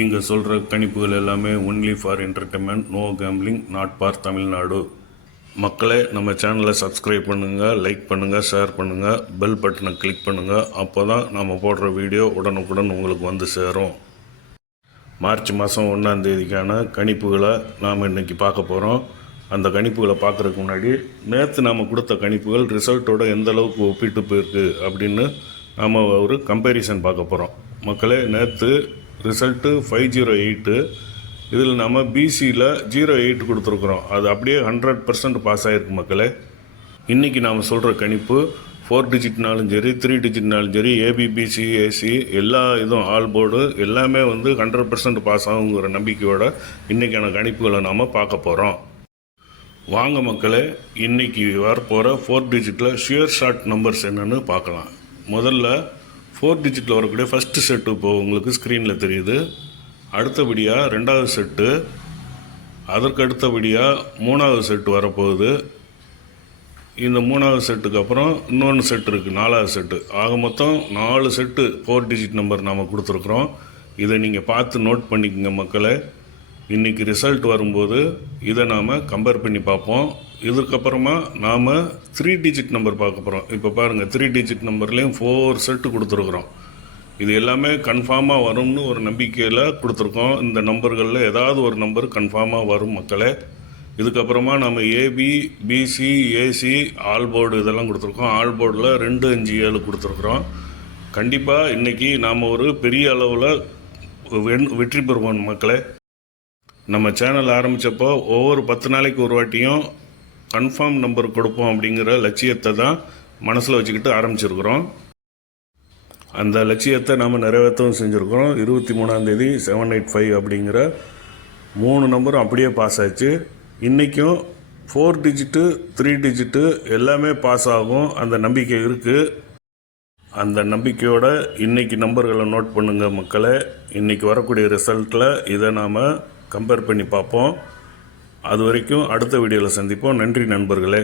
இங்கே சொல்கிற கணிப்புகள் எல்லாமே only for entertainment, no gambling, not for Tamil Nadu. மக்களே, நம்ம சேனலை சப்ஸ்கிரைப் பண்ணுங்கள், லைக் பண்ணுங்கள், ஷேர் பண்ணுங்கள், பெல் பட்டனை கிளிக் பண்ணுங்கள். அப்போ தான் நம்ம போடுற வீடியோ உடனுக்குடன் உங்களுக்கு வந்து சேரும். மார்ச் மாதம் 1ஆம் தேதிக்கான கணிப்புகளை நாம் இன்றைக்கி பார்க்க போகிறோம். அந்த கணிப்புகளை பார்க்குறதுக்கு முன்னாடி நேற்று நாம் கொடுத்த கணிப்புகள் ரிசல்ட்டோட எந்த அளவுக்கு ஒப்பிட்டு போயிருக்கு அப்படின்னு நாம் ஒரு கம்பேரிசன் பார்க்க போகிறோம். மக்களே, நேற்று ரிசல்ட்டு 508. இதில் நம்ம பிசியில் 08 கொடுத்துருக்குறோம். அது அப்படியே 100% பாஸ் ஆகிருக்கு மக்களே. இன்றைக்கி நாம் சொல்கிற கணிப்பு 4 டிஜிட்னாலும் சரி, 3 டிஜிட்னாலும் சரி, ஏபிபிசி, ஏசி எல்லா இதுவும் ஆல் போர்டு எல்லாமே 100% பாஸ் ஆகுங்கிற நம்பிக்கையோட இன்றைக்கான கணிப்புகளை நாம் பார்க்க போகிறோம். வாங்க மக்களே, இன்றைக்கி வரப்போகிற 4 டிஜிட்டில் ஷியர் ஷார்ட் நம்பர்ஸ் என்னென்னு பார்க்கலாம். முதல்ல 4 டிஜிட்டில் வரக்கூடிய ஃபஸ்ட்டு செட்டு இப்போது உங்களுக்கு ஸ்க்ரீனில் தெரியுது. அடுத்தபடியாக 2வது செட்டு, அதற்கு அடுத்தபடியாக 3வது செட்டு வரப்போகுது. இந்த 3வது செட்டுக்கு அப்புறம் இன்னொன்று செட்டு இருக்குது, 4வது செட்டு. ஆக மொத்தம் 4 செட்டு 4 டிஜிட் நம்பர் நாம் கொடுத்துருக்குறோம். இதை நீங்கள் பார்த்து நோட் பண்ணிக்கோங்க மக்களே. இன்றைக்கி ரிசல்ட் வரும்போது இதை நாம் கம்பேர் பண்ணி பார்ப்போம். இதுக்கப்புறமா நாம் 3 டிஜிட் நம்பர் பார்க்க போகிறோம். இப்போ பாருங்கள், 3 டிஜிட் நம்பர்லேயும் 4 செட்டு கொடுத்துருக்குறோம். இது எல்லாமே கன்ஃபார்மாக வரும்னு ஒரு நம்பிக்கையில் கொடுத்துருக்கோம். இந்த நம்பர்களில் ஏதாவது ஒரு நம்பர் கன்ஃபார்மாக வரும் மக்களே. இதுக்கப்புறமா நம்ம AB, PC, AC, all board இதெல்லாம் கொடுத்துருக்கோம். ஆல் போர்டில் 2, 5, 7 கொடுத்துருக்குறோம். கண்டிப்பாக இன்றைக்கி நாம் ஒரு பெரிய அளவில் வெற்றி பெறுவோம் மக்களே. நம்ம சேனல் ஆரம்பித்தப்போ ஒவ்வொரு 10 நாளைக்கு ஒரு வாட்டியும் கன்ஃபார்ம் நம்பர் கொடுப்போம் அப்படிங்கிற லட்சியத்தை தான் மனசில் வச்சுக்கிட்டு ஆரம்பிச்சிருக்கிறோம். அந்த லட்சியத்தை நாம் நிறைவேற்றவும் செஞ்சுருக்கிறோம். 23ஆம் தேதி 785 அப்படிங்கிற 3 நம்பரும் அப்படியே பாஸ் ஆச்சு. இன்றைக்கும் 4 டிஜிட்டு, 3 டிஜிட்டு எல்லாமே பாஸ் ஆகும், அந்த நம்பிக்கை இருக்குது. அந்த நம்பிக்கையோட இன்றைக்கி நம்பர்களை நோட் பண்ணுங்கள் மக்களே. இன்றைக்கி வரக்கூடிய ரிசல்ட்டில் இதை நாம் கம்பேர் பண்ணி பார்ப்போம். அது வரைக்கும் அடுத்த வீடியோவில் சந்திப்போம். நன்றி நண்பர்களே.